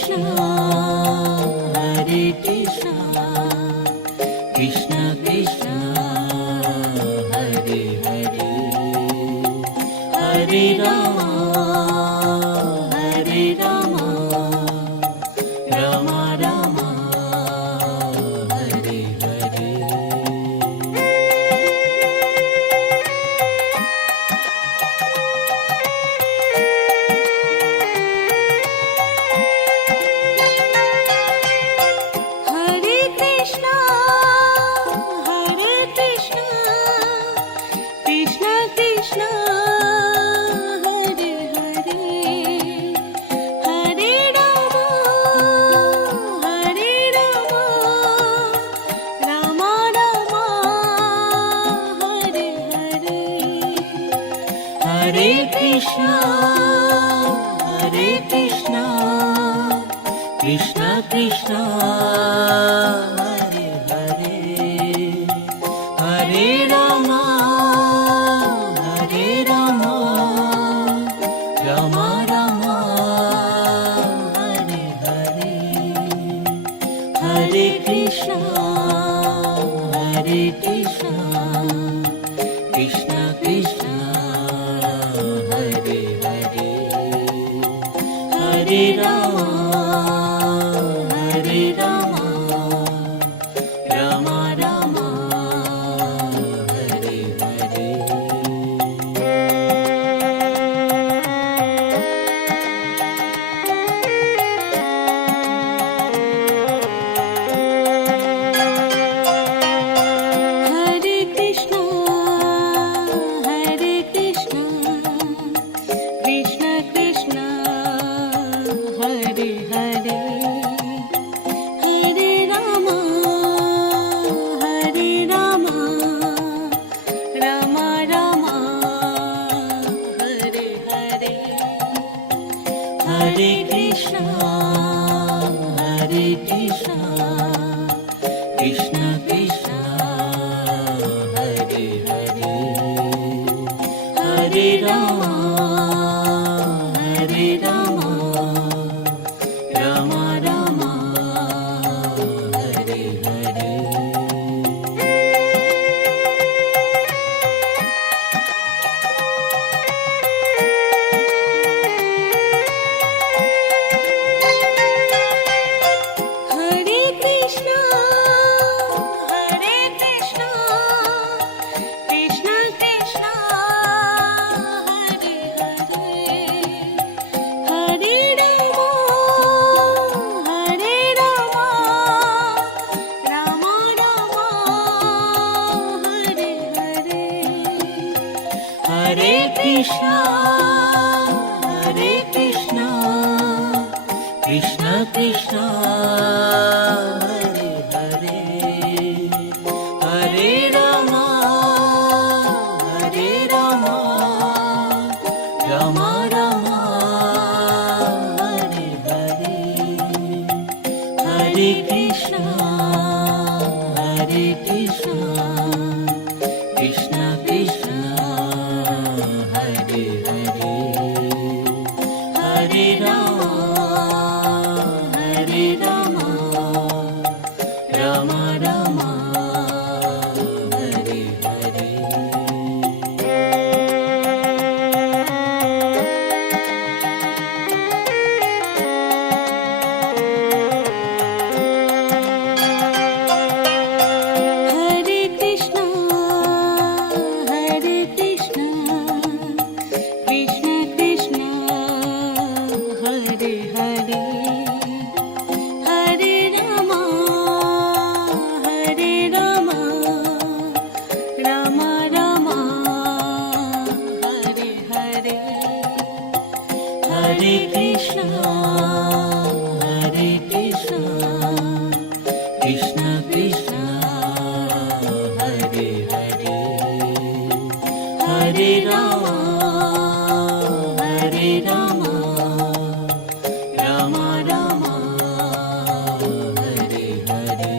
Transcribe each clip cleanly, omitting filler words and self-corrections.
Krishna, Hare Krishna, Krishna Krishna, Hare Hare, Hare Rama, Hare Rama, Rama Rama, Hare Hare. Hare Krishna, Hare Krishna, Krishna Krishna, Hare Hare, Hare Rama, Hare Rama, Rama Rama, Hare Hare. Hare Krishna, Hare Krishna, Krishna Krishna, Hare Hare, Hare Rama, Hare Rama, Rama Rama, Hare Hare. Hare Krishna, Hare Krishna, Krishna Krishna, Hare Hare, Hare Rama, Hare Rama, Rama Rama, Hare Hare. Hare Krishna, Hare Krishna, Krishna Krishna, Hare Hare, Hare Rama, Hare Rama, Rama Rama, Hare Hare. Hare Krishna, Hare Krishna, Krishna Krishna, Hare Hare, Hare Rama, Hare Rama, Rama Rama, Hare Hare. Hare Krishna, Hare Krishna, Krishna Krishna, Hare Hare, Hare Rama, Hare Rama, Rama Rama, Hare Hare. Hare Krishna, Hare Krishna, Krishna Krishna, Hare Hare, Hare Rama, Hare Rama, Rama Rama, Hare Hare. Hare Krishna, Hare Krishna, Krishna Krishna, Hare Hare, Hare Rama, Hare Rama, Rama Rama, Hare Hare. Hare Krishna, Hare Krishna, Krishna Krishna, Hare Hare, Hare Rama, Hare Rama, Rama Rama, Hare Hare. Hare Krishna, Hare Krishna, Krishna Krishna, Hare Hare, Hare Rama, Hare Rama, Rama Rama, Hare Hare.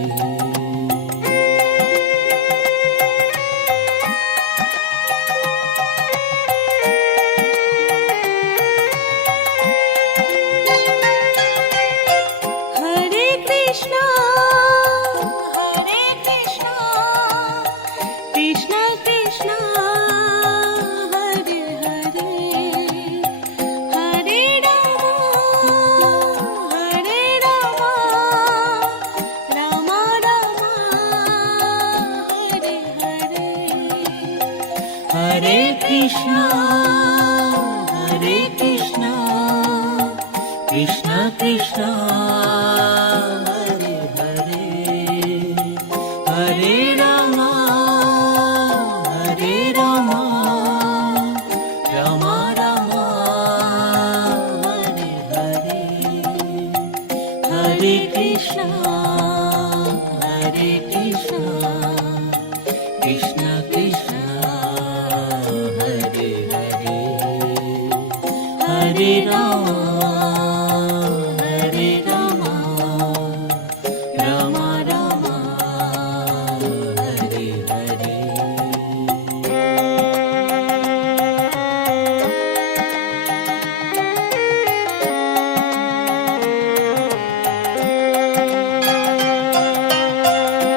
Krishna Krishna Hare Hare Hare Ram Ram Ram Hare Hare Hare Krishna Krishna Krishna Hare Hare Hare Ram Ram Ram Hare Hare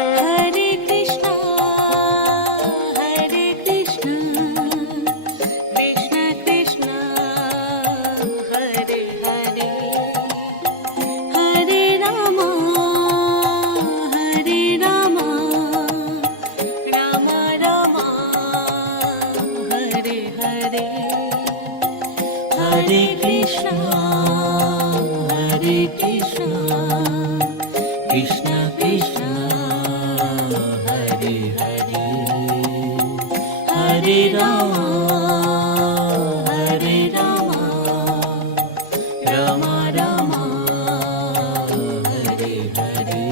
Hare Krishna Krishna Krishna Hare Hare Hare Ram Ram Ram Hare Hare Hare Krishna Krishna Krishna Hare Hare Hare Ram Ram Ram Hare Hare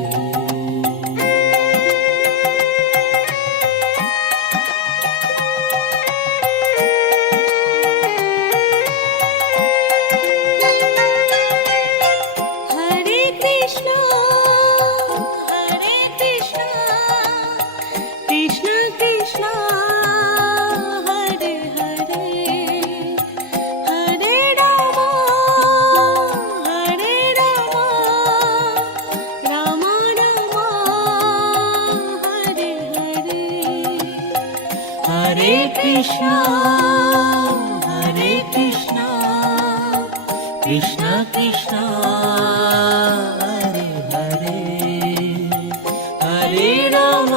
Hare Krishna Krishna Krishna Hare Hare Hare Ram Ram Ram Hare Hare Hare Krishna Krishna Krishna Hare Hare Hare Ram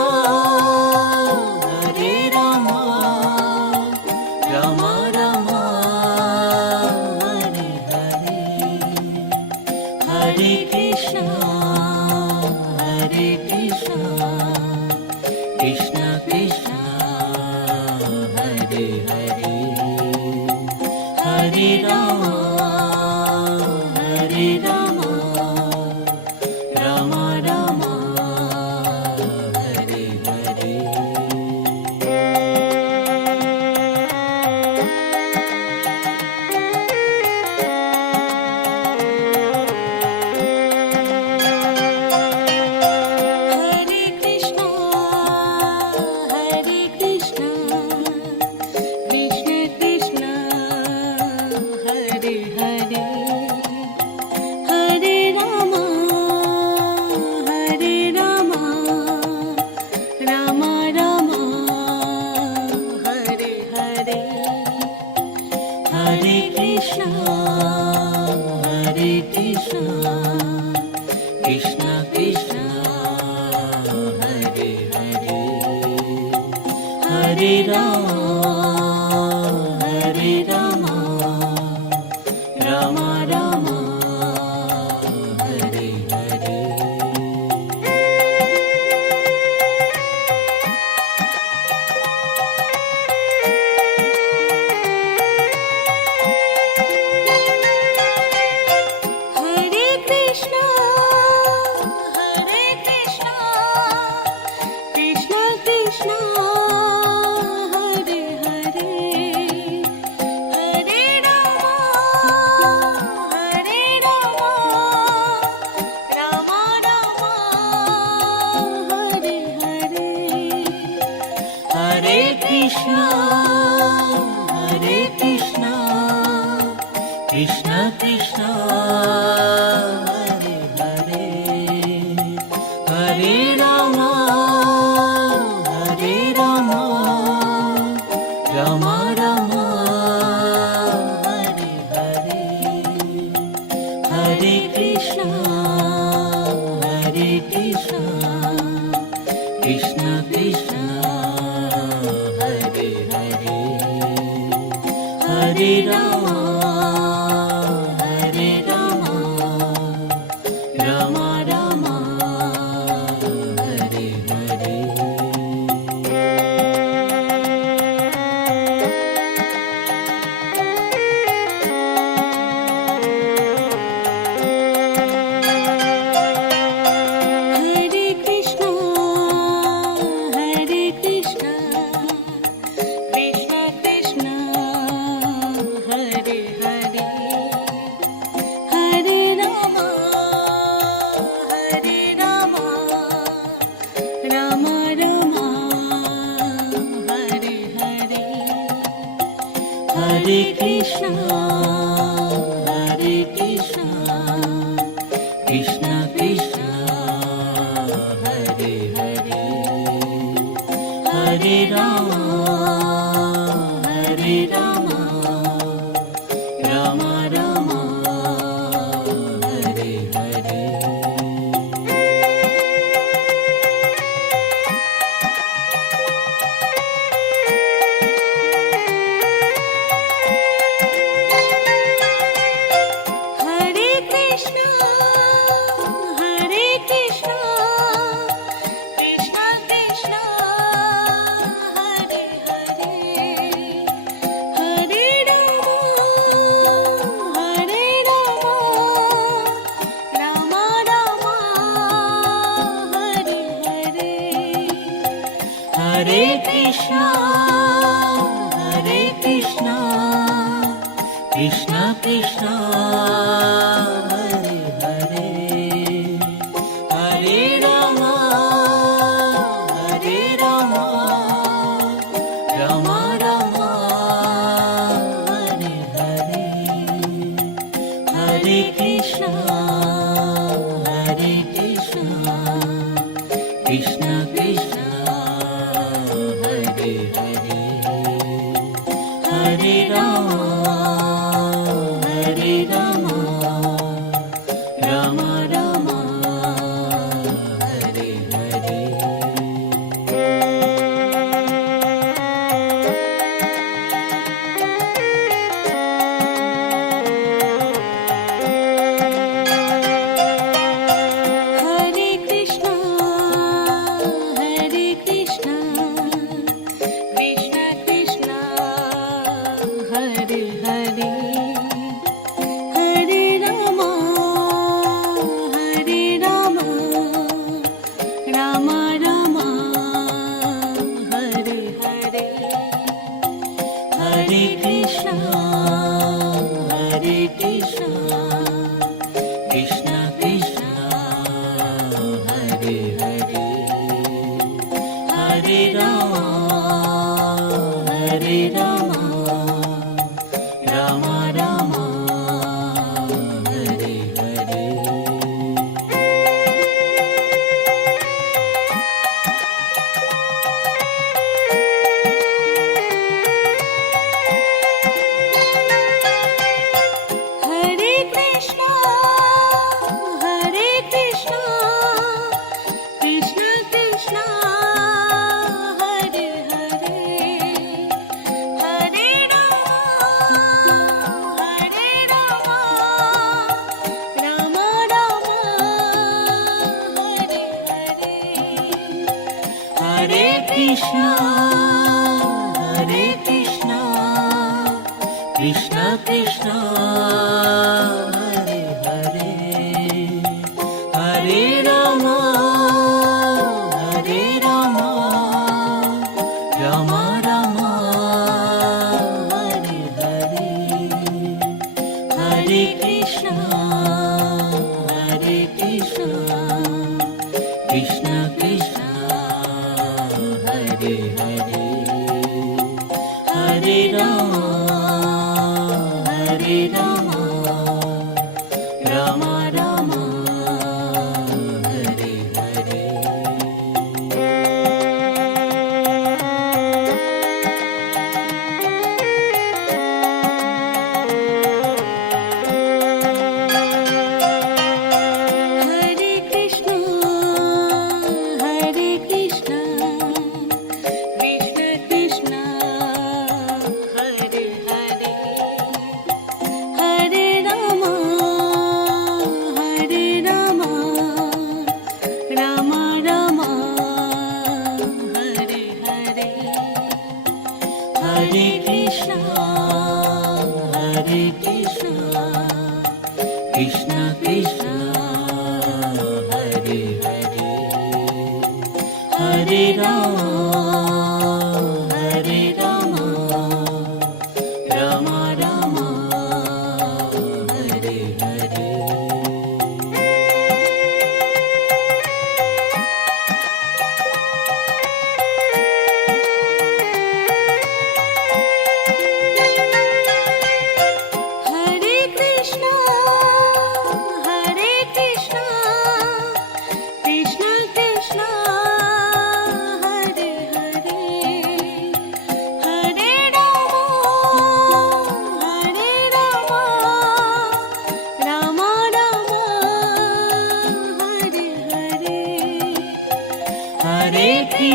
Ram Ram Hare Hare Hare Krishna Krishna Krishna Hare Hare Hare Ram Ram Ram Hare Hare Hare Krishna Krishna Krishna Hare Hare Hare Ram Ram Ram Hare Hare Hare Krishna Krishna Krishna Hare Hare Hare Ram Ram Ram Hare Hare Hare Krishna Krishna Krishna Hare Hare Hare Ram Ram Ram Hare Hare Hare Krishna Krishna Krishna Hare Hare Hare Ram Ram Ram Hare Hare Hare Krishna Krishna Krishna Hare Hare Hare Ram Krishna, Hare Krishna, Krishna Krishna, Hare Hare, Hare Rama, Hare Rama, Rama Rama, Hare Hare. Hare Krishna, Hare Krishna, Krishna Krishna, Hare Hare, Hare Rama, Hare Rama, Rama Rama, Hare Hare. Hare Krishna, Hare Krishna, Krishna Krishna, Hare Hare, Hare Rama, Hare Rama, Rama Rama, Hare Hare, Hare Krishna, Hare Krishna, Krishna Krishna, Hare Hare, Hare Rama, Hare Rama, Rama Rama, Hare Hare. Hare Krishna, Hare Krishna, Krishna Krishna, Hare Hare, Hare Rama, Hare Rama, Rama Rama, Hare Hare. Hare Krishna, Hare Krishna, Krishna Krishna, Hare Hare, Hare Rama, Hare Rama, Rama Rama, Hare Hare. Hare Krishna, Hare Krishna, Krishna Krishna, Hare Hare, Hare Rama, Hare Rama, Rama Rama, Hare Hare. Hare Krishna, Hare Krishna, Krishna Krishna, Hare Hare, Hare Rama, Hare Rama, Rama Rama, Hare Hare, Hare Krishna, Hare Krishna, Krishna Krishna, Hare Hare, Hare Rama, Hare Rama, Rama Rama, Hare Hare. Hare Krishna, Hare Krishna, Krishna Krishna, Hare Hare, Hare Rama, Hare Rama, Rama Rama, Hare Hare. Hare Krishna, Hare Krishna, Krishna Krishna, Hare Hare, Hare Rama, Hare Rama, Rama Rama, Hare Hare.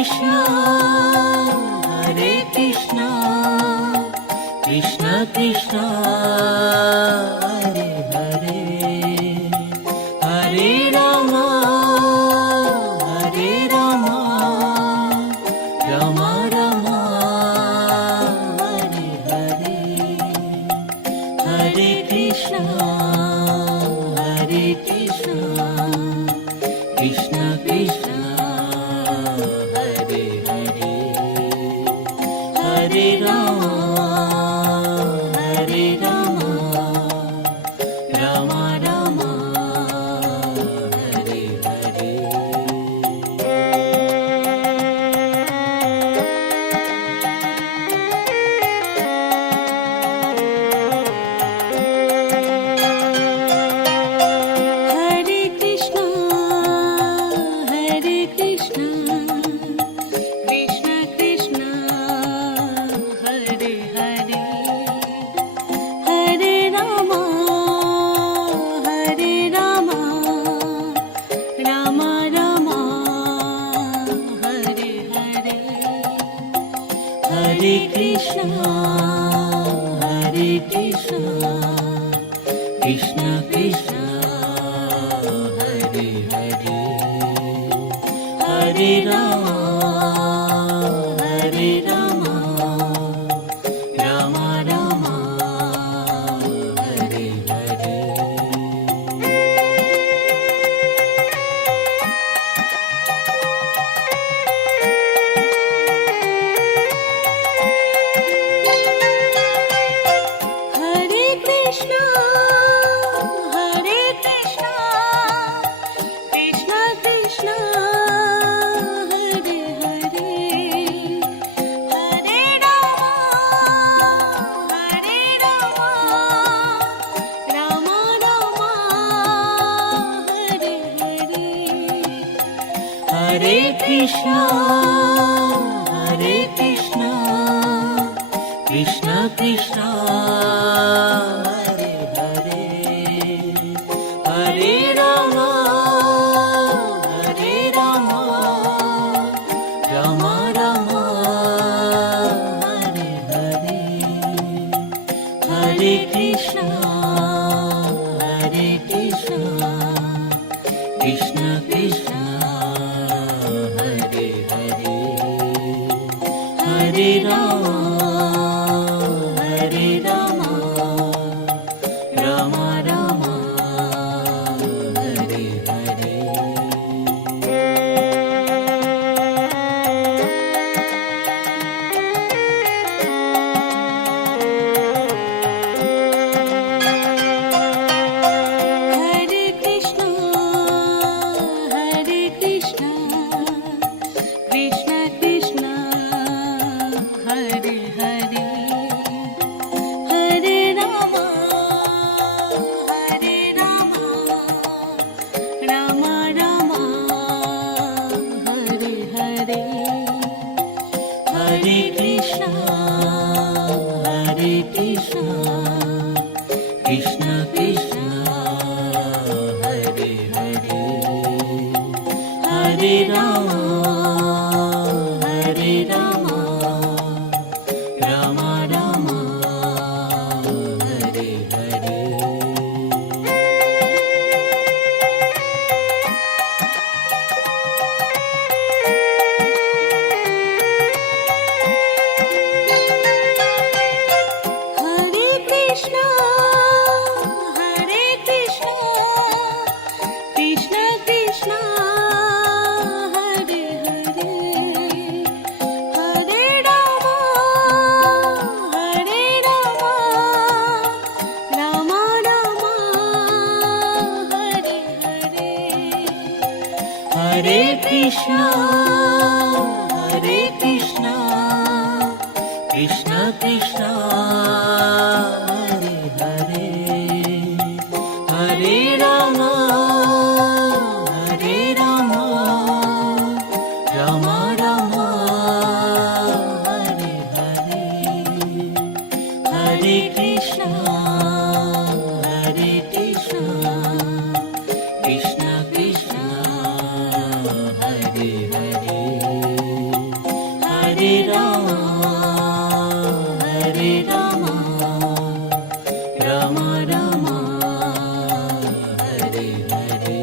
Krishna, Hare Krishna, Krishna Krishna, Hare Hare, Hare Rama, Hare Rama, Rama Rama, Hare Hare, Hare Krishna, Hare Krishna, Krishna Krishna, Hare Hare, Hare Rama, Hare Rama, Rama Rama, Hare Hare. Hare Krishna, Hare Krishna, Krishna Krishna, Hare Hare, Hare Rama, Hare Rama, Rama Rama, Hare Hare, Hare Krishna, Hare Krishna, Krishna Krishna, Hare Hare, Hare Rama, Hare Rama, Rama Rama, Hare Hare. Hare Krishna, Hare Krishna, Krishna Krishna, Hare Hare, Hare Rama, Hare Rama, Rama Rama, Hare Hare, Hare Krishna, Hare Krishna, Krishna Krishna, Hare Hare, Hare Rama, Hare Rama, Rama Rama, Hare Hare, Hare Krishna, Hare Krishna, Krishna Krishna, Hare Hare, Hare Rama, Hare Rama, Rama Rama, Hare Hare. Hare Krishna, Hare Krishna, Krishna Krishna, Hare Hare, Hare Rama, Hare Rama, Rama Rama, Hare Hare, Hare Krishna, Hare Krishna, Krishna Krishna, Hare Hare, Hare Rama, Hare Rama, Rama Rama, Hare Hare. Hare Krishna, Hare Krishna, Krishna Krishna, Hare Hare, Hare Rama, Hare Rama, Rama Rama, Hare Hare, Hare Krishna, Hare Krishna, Krishna Krishna, Hare Hare, Hare Rama, Hare Rama, Rama Rama, Hare Hare, Hare Krishna, Hare Krishna, Krishna Krishna, Hare Hare. Ram Ram Hare Hare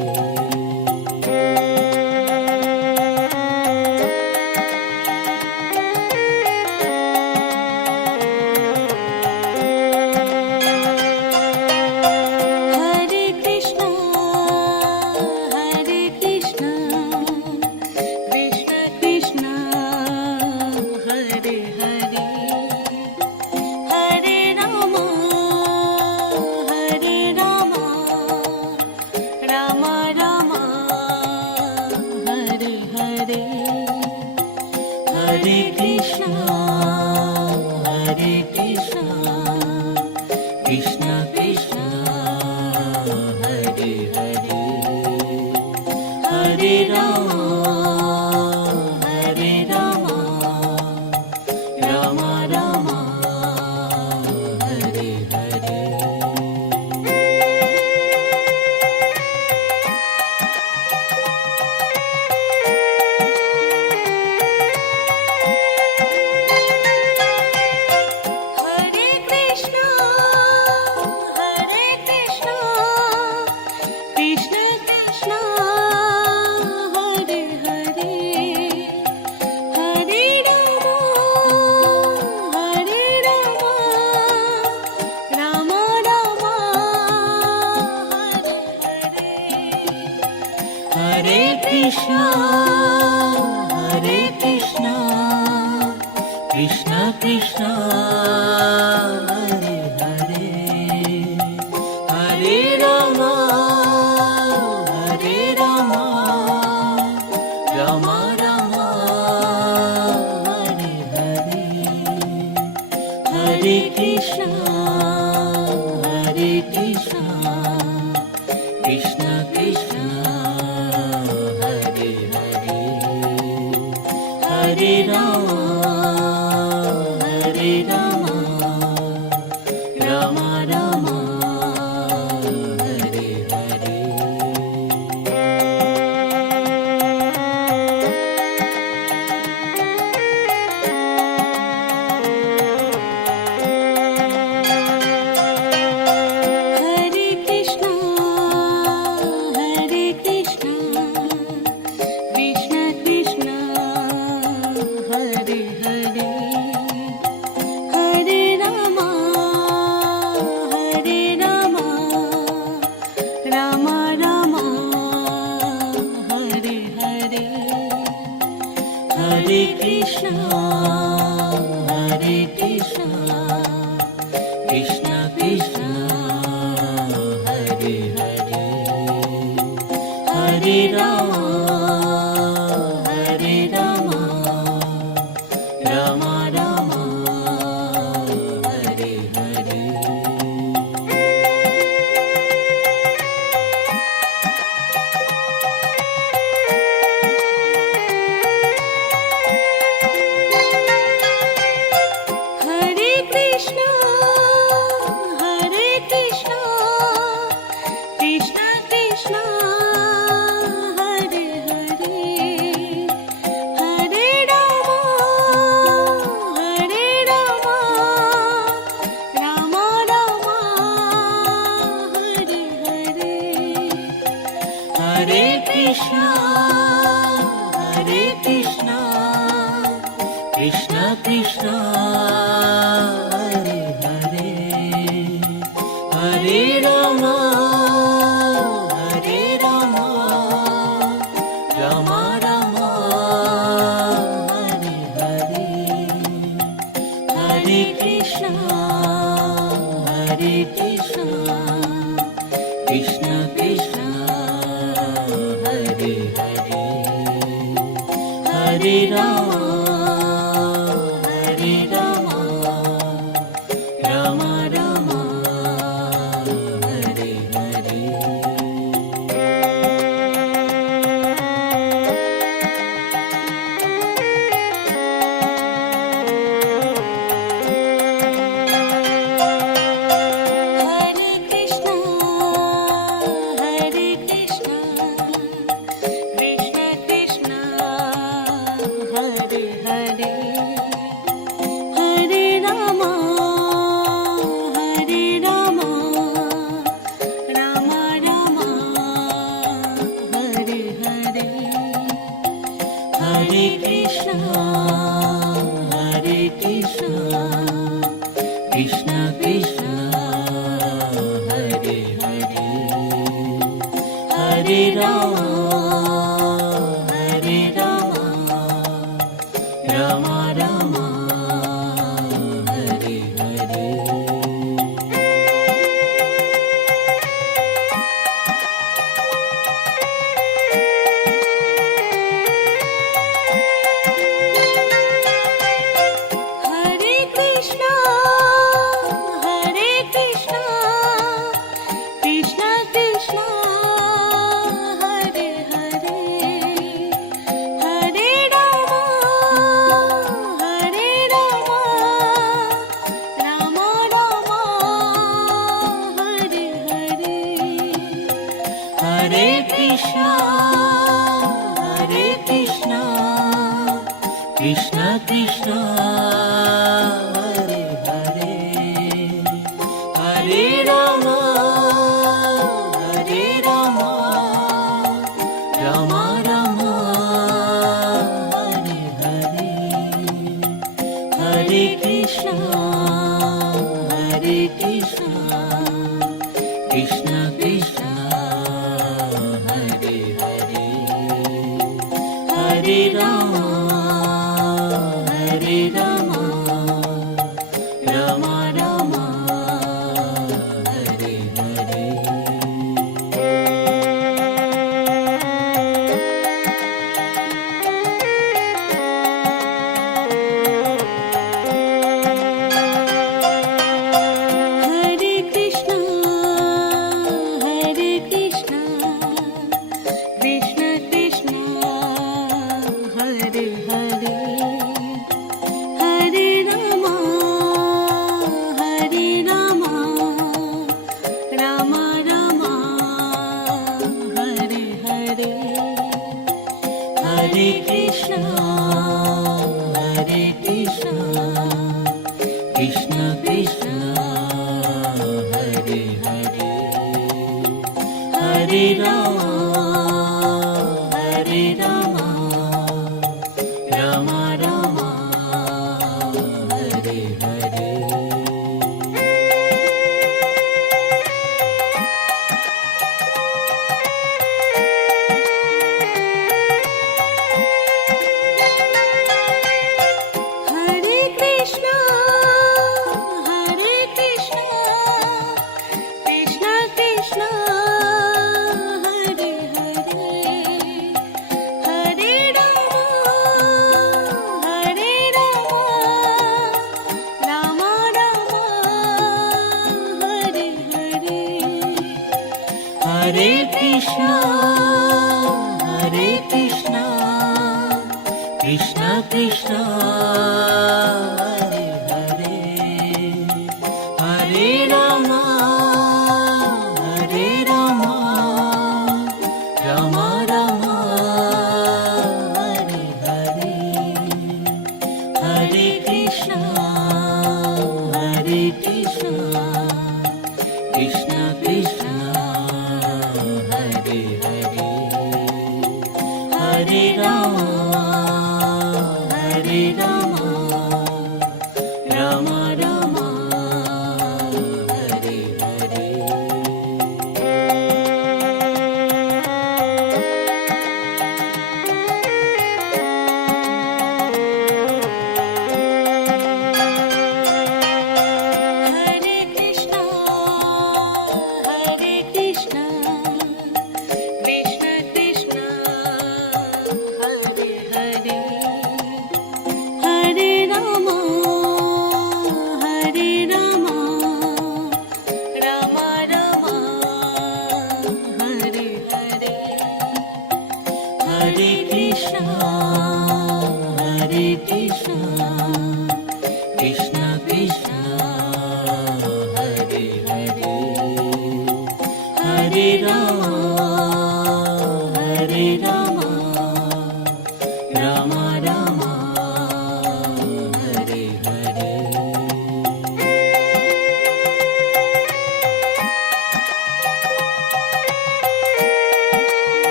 Hare Krishna Krishna Krishna Hare Hare Hare Ram Ram Ram Hare Hare Hare Krishna Krishna Krishna Hare Hare Hare Ram Ram Ram Hare Hare Hare Krishna Krishna Krishna Hare Hare Hare Ram Ram Hare Hare Hare Krishna Krishna Krishna Hare Hare Hare Ram Ram Ram Hare Hare Hare Krishna Krishna Krishna Hare Hare Hare Ram Ram Ram Hare Hare Hare Krishna Krishna Krishna Hare Hare Hare Ram Ram Ram Hare Hare Hare Krishna Krishna Krishna Hare Hare Hare Ram Ram Ram Hare Hare Hare Krishna Krishna Krishna Hare Hare Hare Ram Ram Ram Hare Hare Hare Krishna Krishna Krishna Hare Hare Hare Ram Ram Ram Hare Hare Hare Krishna Krishna Krishna Hare Hare Hare Ram Ram Ram Hare Hare Hare Krishna Krishna Krishna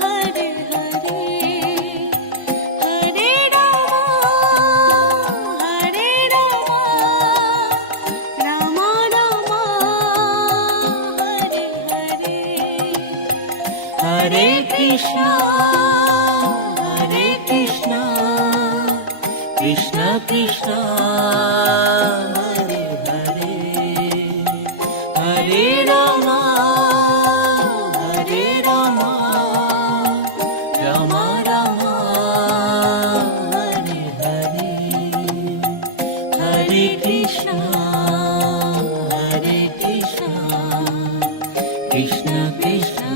Hare Hare Hare Krishna, Hare Krishna, Krishna Krishna, Hare Hare, Hare Rama, Hare Rama, Rama Rama, Hare Hare, Hare Krishna, Hare Krishna, Krishna Krishna,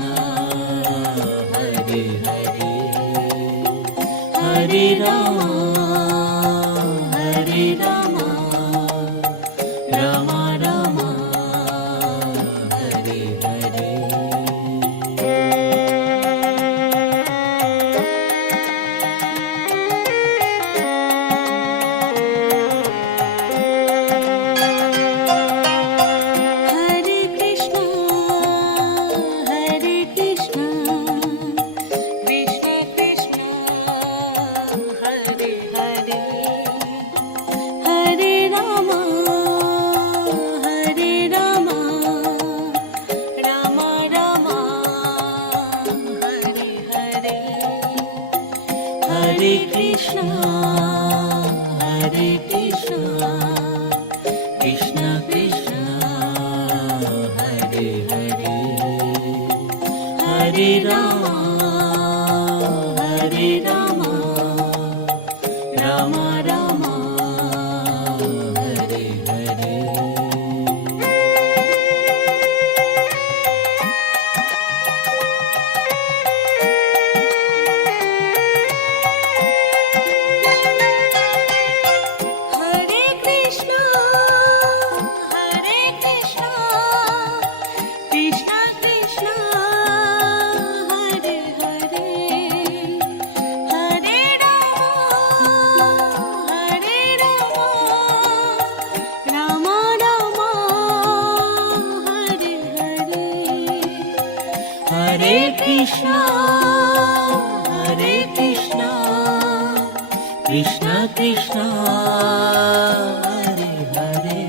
Hare Hare, Hare Rama, Hare Rama, Rama Rama, Hare Hare. Hare Krishna, Hare Krishna, Krishna Krishna, Hare Hare, Hare Rama, Hare Rama, Rama Rama, Hare Hare, Hare Krishna, Hare Krishna, Krishna Krishna, Hare Hare, Hare Rama, Hare Rama, Rama Rama, Hare Hare. Hare Krishna, Hare Krishna, Krishna Krishna, Hare Hare, Hare Rama, Hare Rama, Rama Rama, Hare Hare. Hare Krishna, Hare Krishna, Krishna Krishna, Hare Hare,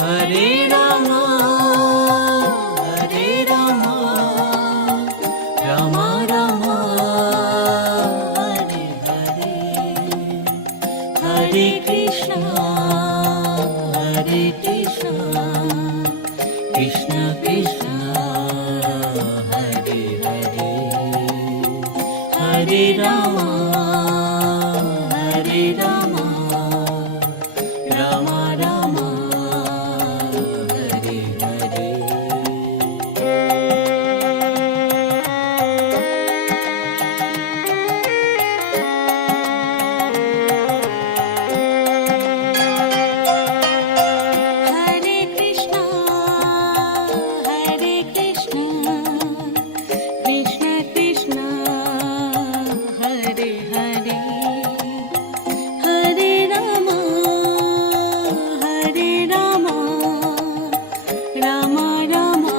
Hare Rama, Hare Rama, Rama Rama, Hare Hare, Hare Krishna, Hare Krishna, Krishna Krishna, Hare Hare, Hare Rama, Hare Rama, Rama Rama, Hare Hare. Hare Krishna, Hare Krishna, Krishna Krishna, Hare Hare, Hare Rama, Hare Rama, Rama Rama,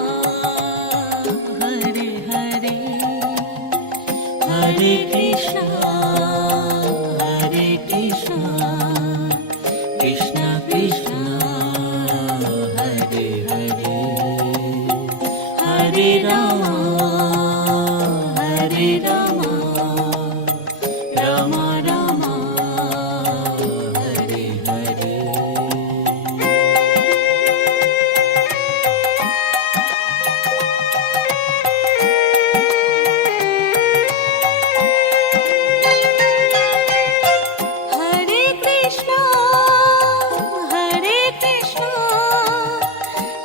Hare Hare, Hare Krishna, Hare Krishna, Krishna Krishna, Hare Hare, Hare Rama, Hare Rama, Rama Rama, Hare Hare. Hare Krishna, Hare Krishna,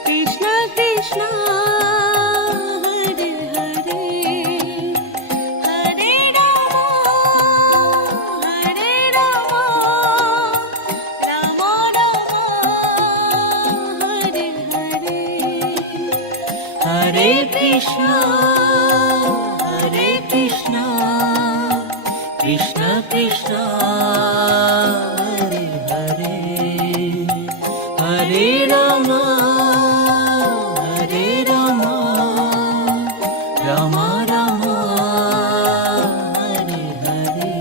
Krishna Krishna, Hare Hare, Hare Rama, Hare Rama, Rama Rama, Hare Hare. Hare Krishna, Hare Krishna, Krishna Krishna, Hare Hare, Hare Rama, Hare Rama, Rama Rama, Hare Hare,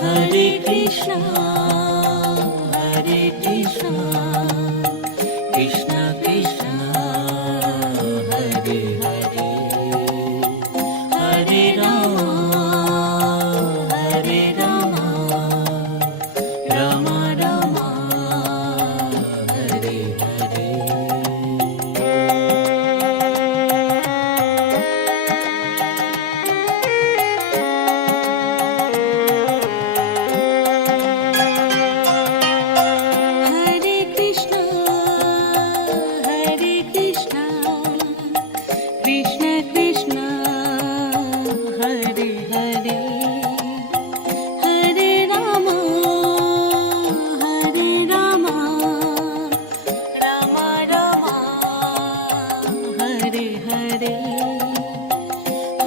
Hare Krishna, Hare Krishna, Krishna Krishna, Hare Hare. Hare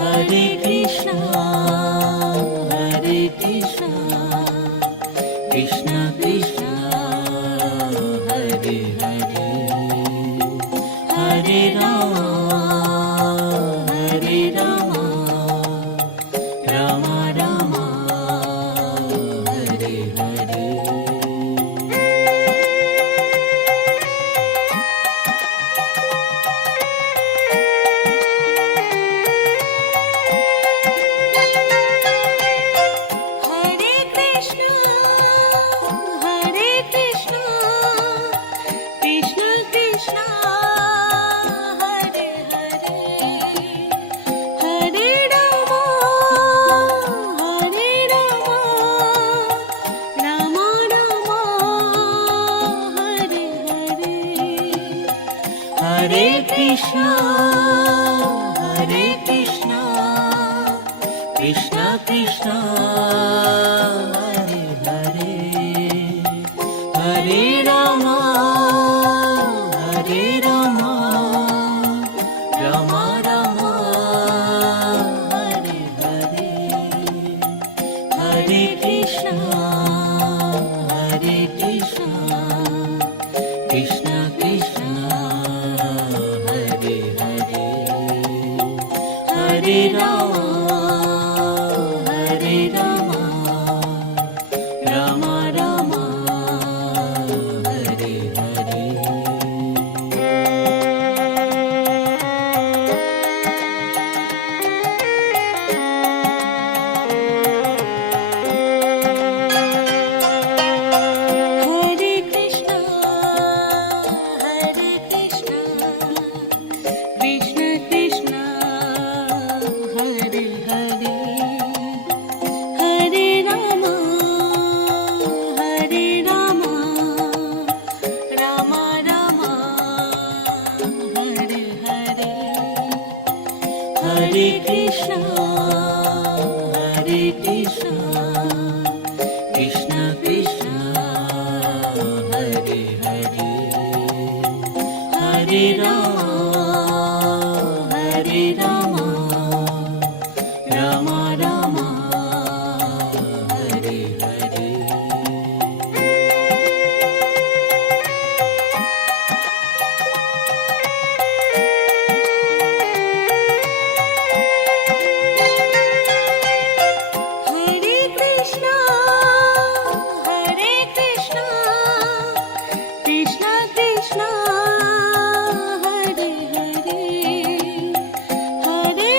Hare Krishna, Hare Krishna, Krishna Krishna, Hare Hare, Hare Rama, Hare Rama, Rama Rama, Hare Hare. Hare Krishna Krishna Krishna Hare Hare Hare Ram Ram Ram Hare Hare Hare Krishna, Krishna Krishna, Hare Hare, Hare Rama, Rama Rama, Hare Hare, Hare Krishna, Krishna Krishna, Hare Hare, Hare Rama, Rama Rama, Hare Hare. Hare Krishna Krishna Krishna Hare Hare Hare Ram Ram Ram Hare Hare Hare Krishna, Krishna Krishna, Hare Hare, Hare Rama, Rama Rama, Hare Hare. Hare Krishna Krishna Krishna Hare Hare Hare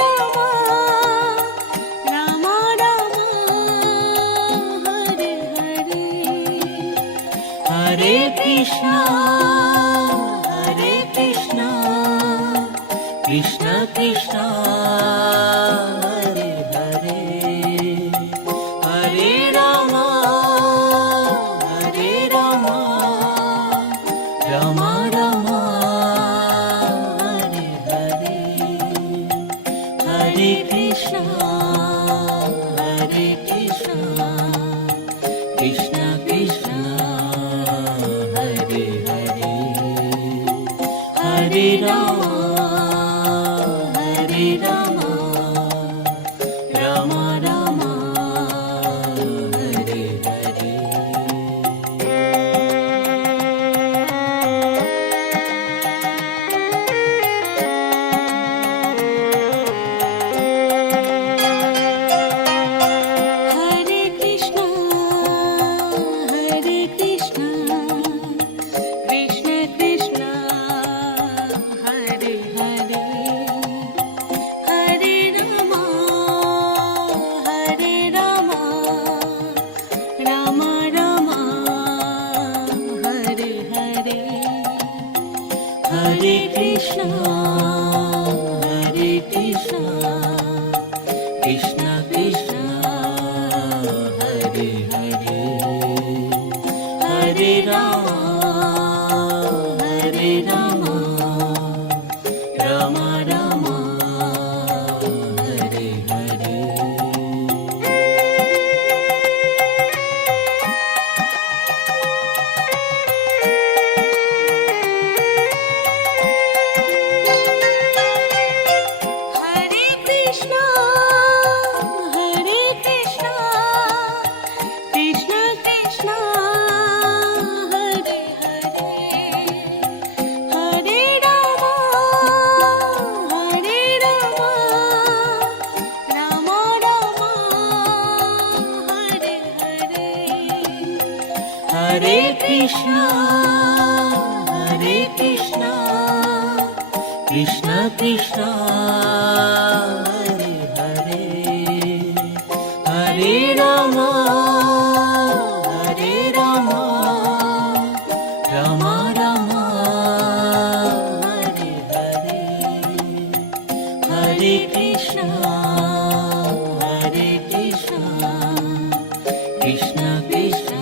Ram Ram Ram Hare Hare Hare Krishna, Krishna Krishna, Hare Hare, Hare Rama, Rama Rama, Hare Hare, Hare Krishna, Krishna Krishna, Hare Hare, Hare Rama, Rama Rama, Hare Hare. Hare Krishna Krishna Krishna Hare Hare Hare Ram Ram Ram Hare Hare Hare Krishna, Krishna Krishna, Hare Hare, Hare Rama, Rama Rama, Hare Hare. Krishna, Krishna Krishna, Hare Hare, Hare Rama, Hare Rama, Rama Rama, Hare Hare, Hare Krishna, Hare Krishna, Krishna Krishna,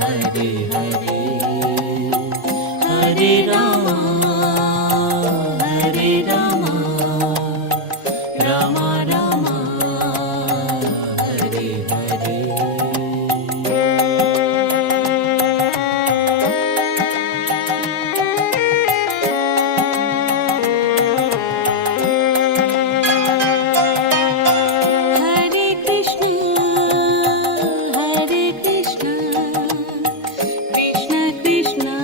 Hare Hare, Hare Rama, Hare Rama, Rama Rama, Hare Hare. Hare Krishna, Hare Krishna, Krishna Krishna,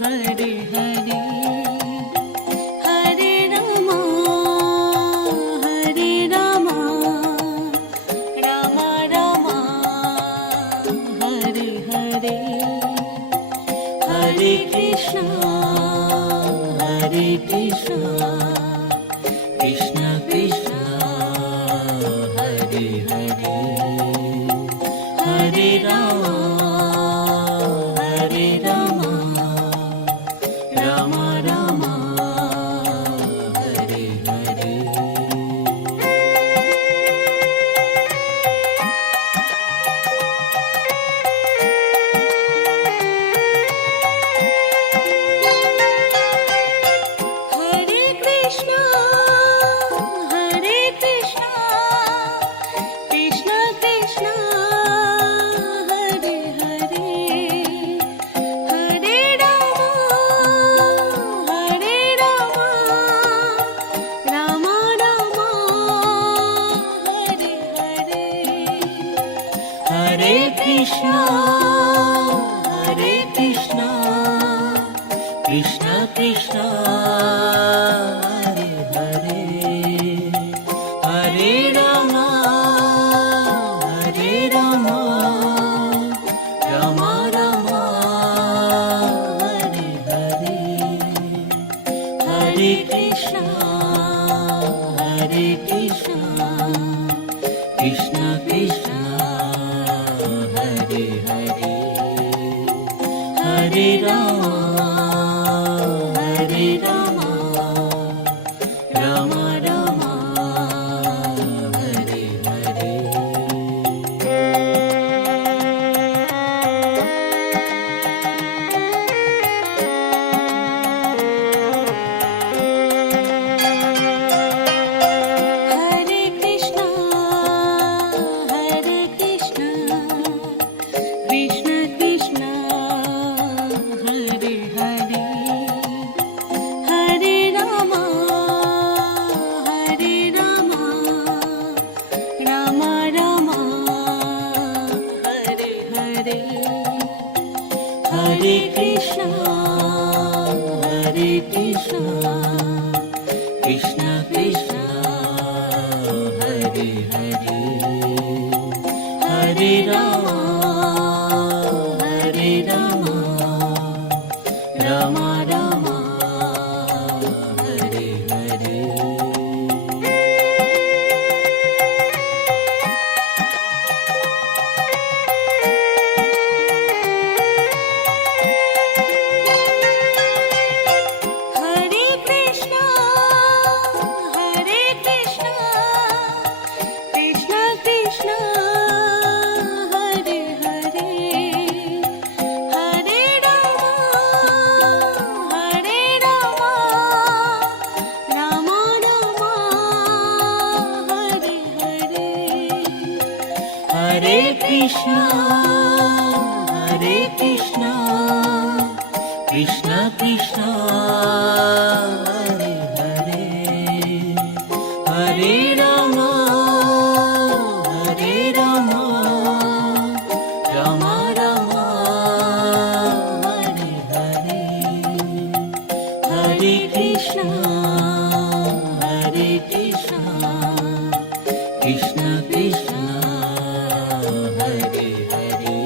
Hare Hare, Hare Rama, Hare Rama, Rama Rama, Hare Hare, Hare Krishna, Hare Krishna, Krishna Krishna, Hare Hare, Hare Rama, Hare Rama, Rama Rama, Hare Hare. Hare Krishna, Hare Krishna, Krishna Krishna, Hare Hare, Hare Rama, Hare Rama, Rama Rama, Hare Hare. Hare Krishna, Hare Krishna, Krishna Krishna, Hare Hare, Hare Rama, Hare Rama, Rama Rama, Hare Hare, Hare Krishna, Hare Krishna, Krishna Krishna, Hare Hare, Hare Rama, Hare Rama, Rama Rama, Hare Hare. Hare Krishna, Hare Krishna, Krishna Krishna, Hare Hare, Hare Rama, Hare Rama, Rama Rama, Hare Hare. Hare Krishna, Hare Krishna, Krishna Krishna, Hare Hare, Hare Rama, Hare Rama, Rama Rama, Hare Hare. Hare Krishna, Hare Krishna, Krishna Krishna, Hare Hare, Hare Rama, Hare Rama, Rama Rama, Hare Hare. Hare Krishna, Hare Krishna, Krishna Krishna, Hare Hare, Hare Rama, Hare Rama, Rama Rama, Hare Hare, Hare Krishna, Hare Krishna, Krishna Krishna, Hare Hare,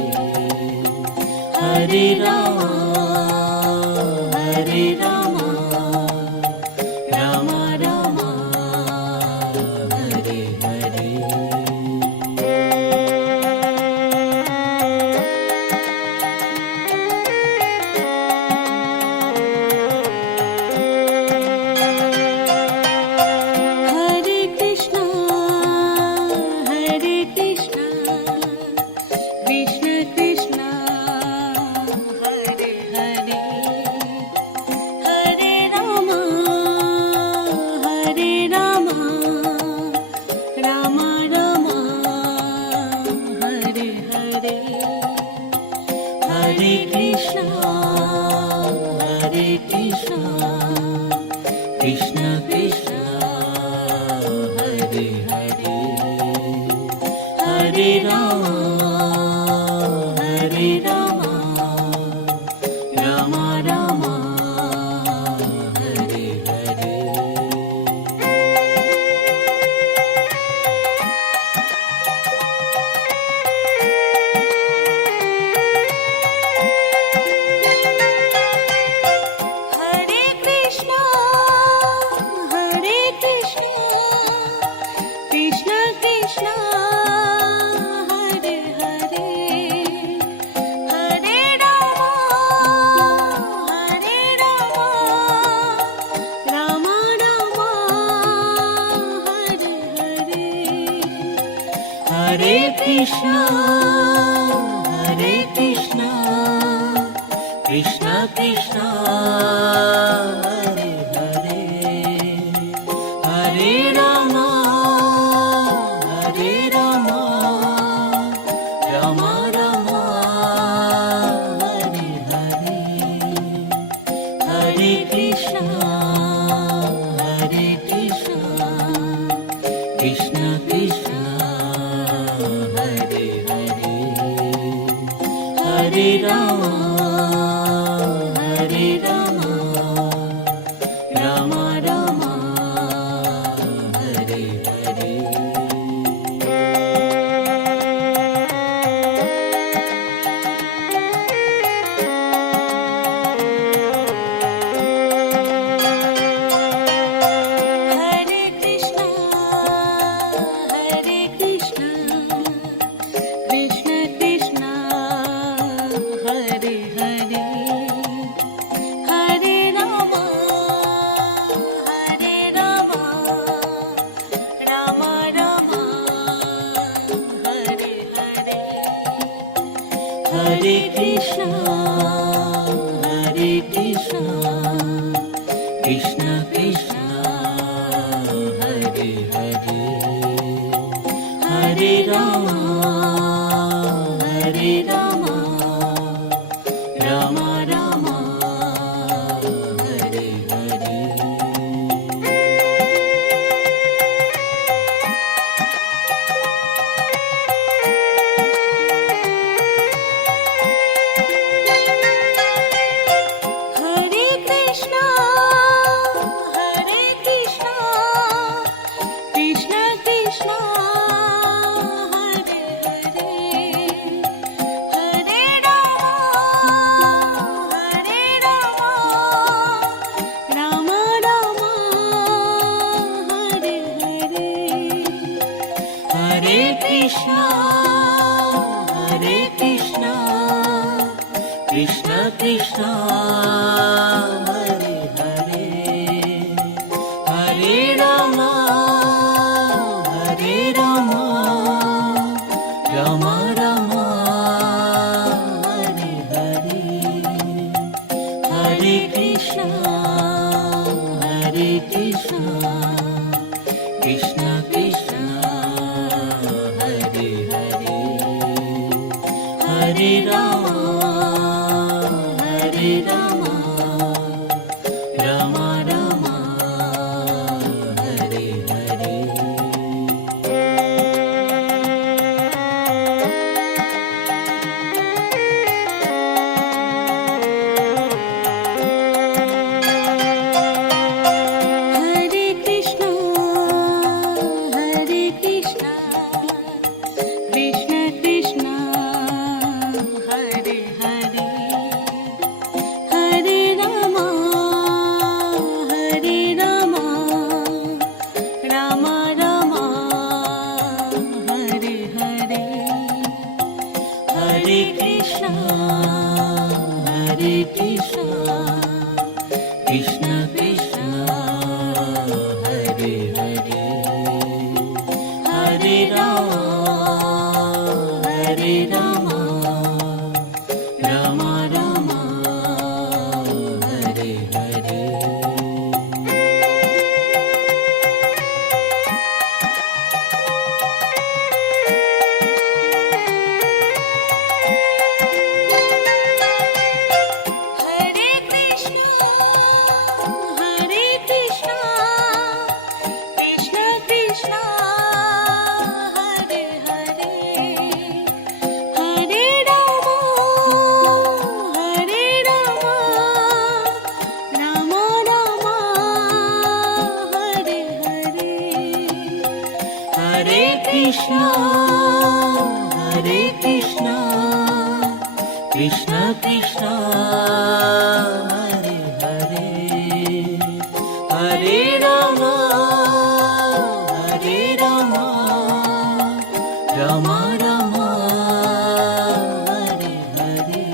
Hare Rama, Hare Rama, Rama Rama, Hare Hare. Hare Krishna, Hare Krishna, Krishna Krishna, Hare Hare, Hare Rama, Hare Rama, Rama Rama, Hare Hare. Hare Krishna, Hare Krishna, Krishna Krishna, Hare Hare, Hare Rama, Hare Rama, Rama Rama, Hare Hare. Hare Krishna, Hare Krishna, Krishna Krishna, Hare Hare, Hare Rama, Hare Rama, Rama Rama, Hare Hare. Hare Krishna, Hare Krishna, Krishna Krishna, Hare Hare, Hare Rama, Hare Rama, Rama Rama, Hare Hare. Hare Krishna, Hare Krishna, Krishna Krishna, Hare Hare, Hare Rama, Hare Rama, Rama Rama, Hare Hare. Hare Krishna, Hare Krishna, Krishna Krishna, Hare Hare, Hare Rama, Hare Rama, Rama Rama, Hare Hare. Hare Krishna, Hare Krishna, Krishna Krishna, Hare Hare, Hare Rama, Hare Rama, Rama Rama, Hare Hare. Hare Krishna, Hare Krishna, Krishna Krishna, Hare Hare, Hare Rama, Hare Rama, Rama Rama, Hare Hare. Hare Krishna, Hare Krishna, Krishna Krishna, Hare Hare, Hare Rama, Hare Rama, Rama Rama, Hare Hare. Hare Krishna, Hare Krishna, Krishna Krishna, Hare Hare, Hare Rama, Hare Rama, Rama Rama, Hare Hare. Hare Krishna, Krishna, Krishna Krishna, Hare Hare, Hare Rama, Hare Rama, Rama Rama, Hare Hare. Hare Krishna, Hare Krishna, Krishna Krishna, Hare Hare, Hare Rama, Hare Rama, Rama Rama, Hare Hare. Hare Krishna, Hare Krishna, Krishna Krishna, Hare Hare, Hare Rama, Hare Rama, Rama Rama, Hare Hare,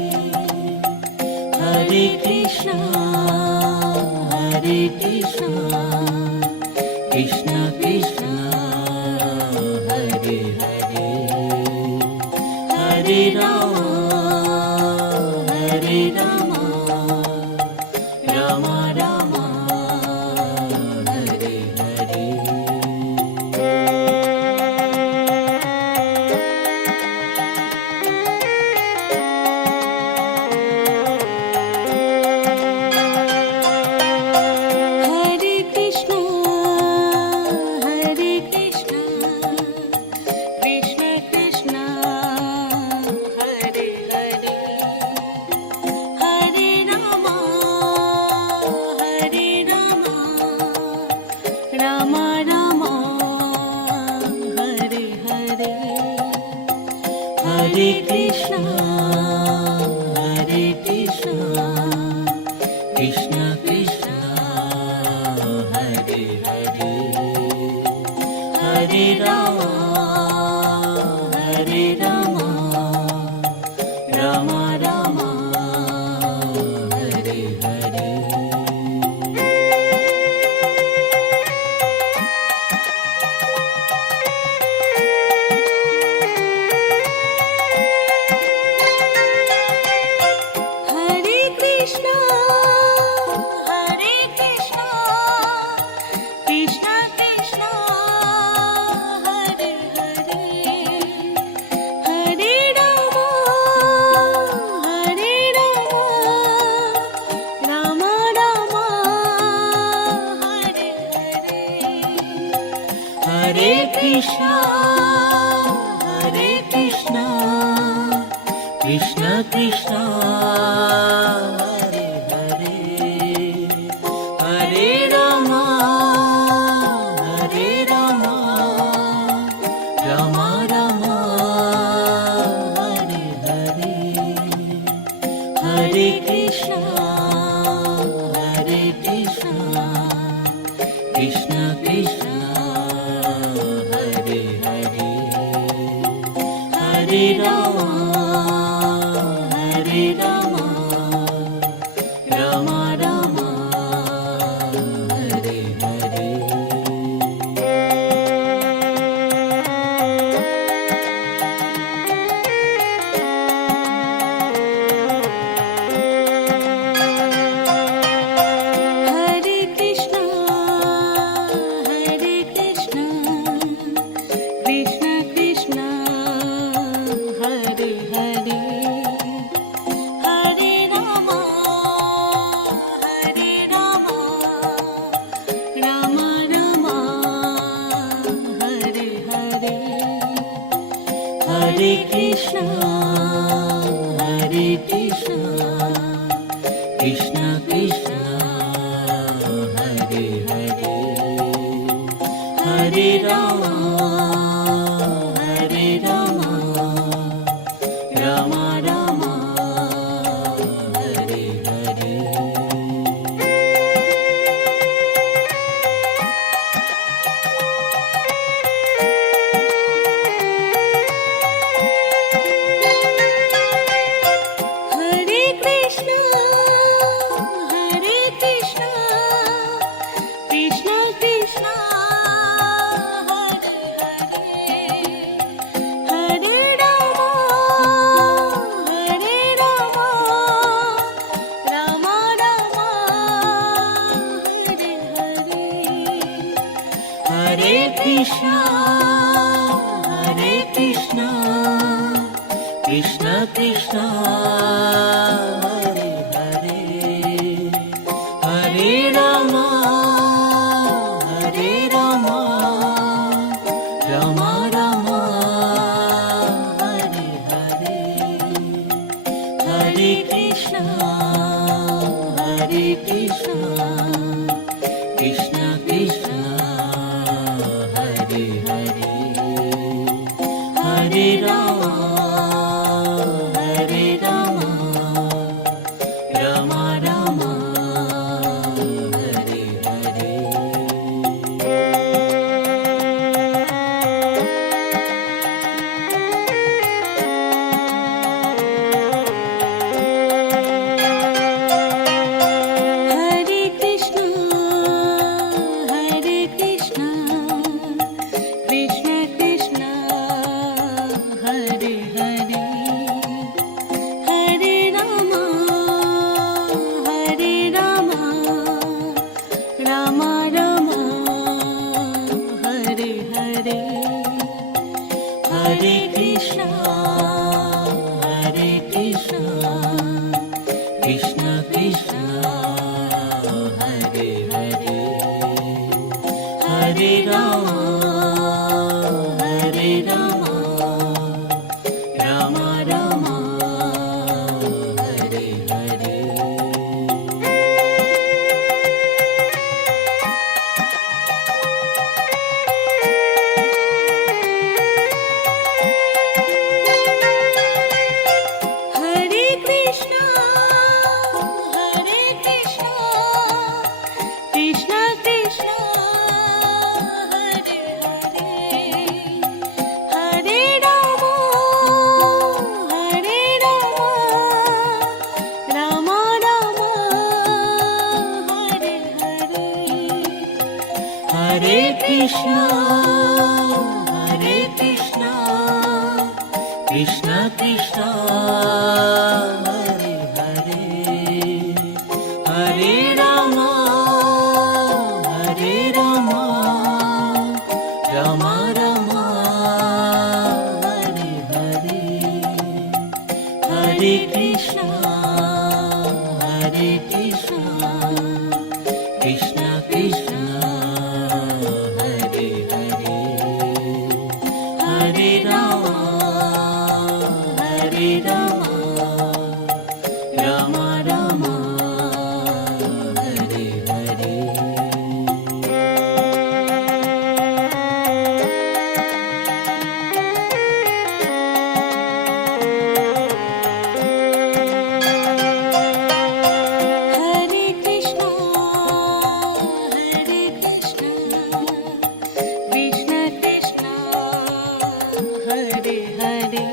Hare Krishna, Hare Krishna, Krishna Krishna, Hare Hare, Hare Rama, Hare Rama, Rama Rama, Hare Hare. Hare Krishna, Hare Krishna, Krishna Krishna, Hare Hare, Hare Rama, Hare Rama, Rama Rama, Hare Hare. Hare Krishna, Hare Krishna, Krishna Krishna, Hare Hare, Hare Rama, Hare Rama, Rama Rama, Hare Hare. Hare Krishna, Hare Krishna, Krishna Krishna, Hare Hare, Hare Rama, Hare Rama, Rama Rama, Hare Hare. Hare Krishna, Hare Krishna, Krishna Krishna, Hare Hare, Hare Rama, Hare Rama, Rama Rama, Hare Hare, Hare Krishna, Hare Krishna, Krishna Krishna, Hare Hare, Hare Rama, Hare Rama, Rama Rama, Hare Hare. Hare Krishna, Hare Krishna, Krishna Krishna, Hare Hare, Hare Rama, Hare Rama, Rama Rama, Hare Hare. Hare Krishna, Hare Krishna, Krishna Krishna, Hare Hare, Hare Rama, Hare Rama, Rama Rama, Hare Hare. Hare Krishna, Hare Krishna, Hare Krishna, Krishna Krishna, Hare Hare, Hare Rama, Hare Rama, Rama Rama, Hare Hare, Hare Krishna, Hare Krishna, Krishna Krishna, Hare Hare, Hare Rama, Hare Rama, Rama Rama, Hare Hare. Hare Krishna, Hare Krishna, Krishna Krishna, Hare Hare, Hare Rama, Hare Rama, Rama Rama, Hare Hare, Hare Krishna, Hare Krishna, Krishna Krishna, Hare Hare, Hare Rama, Hare Rama, Rama Rama, Hare Hare. Hare Krishna, Hare Krishna, Krishna Krishna, Hare Hare, Hare Rama, Hare Rama, Rama Rama, Hare Hare, Hare Krishna, Hare Krishna, Krishna Krishna, Hare Hare, Hare Rama, Hare Rama, Rama Rama, Hare Hare, Hare Krishna, Hare Krishna, Krishna Krishna, Hare Hare, Hare Rama, Hare Rama, Rama Rama, Hare Hare. Hare Krishna, Hare Krishna, Krishna Krishna, Hare Hare,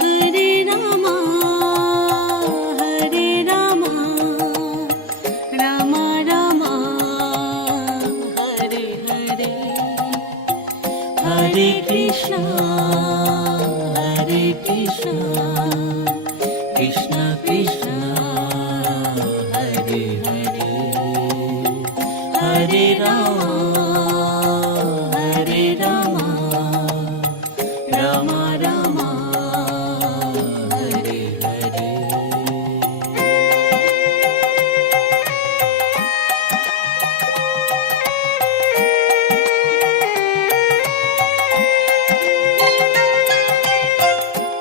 Hare Rama, Hare Rama, Rama Rama, Hare Hare, Hare Krishna, Hare Krishna, Krishna Krishna, Hare Hare, Hare Rama, Hare Rama, Rama Rama, Hare Hare.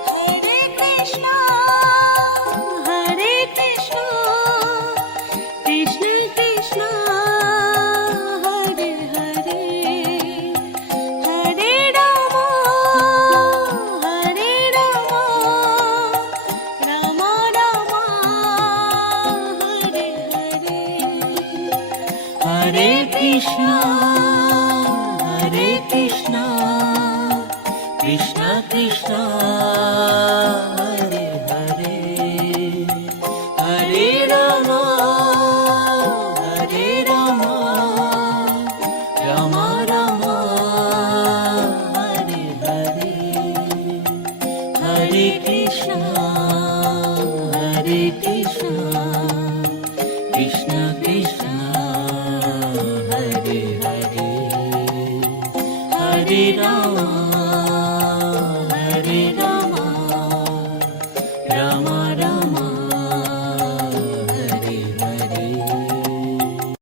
Hare Krishna, Hare Krishna, Krishna Krishna, Hare Hare, Hare Rama, Hare Rama, Rama Rama, Hare Hare, Hare Krishna, Hare Krishna, Krishna Krishna, Hare Hare, Hare Rama, Hare Rama, Rama Rama, Hare Hare, Hare Krishna, Hare Krishna, Krishna Krishna, Hare Hare. Hare Rama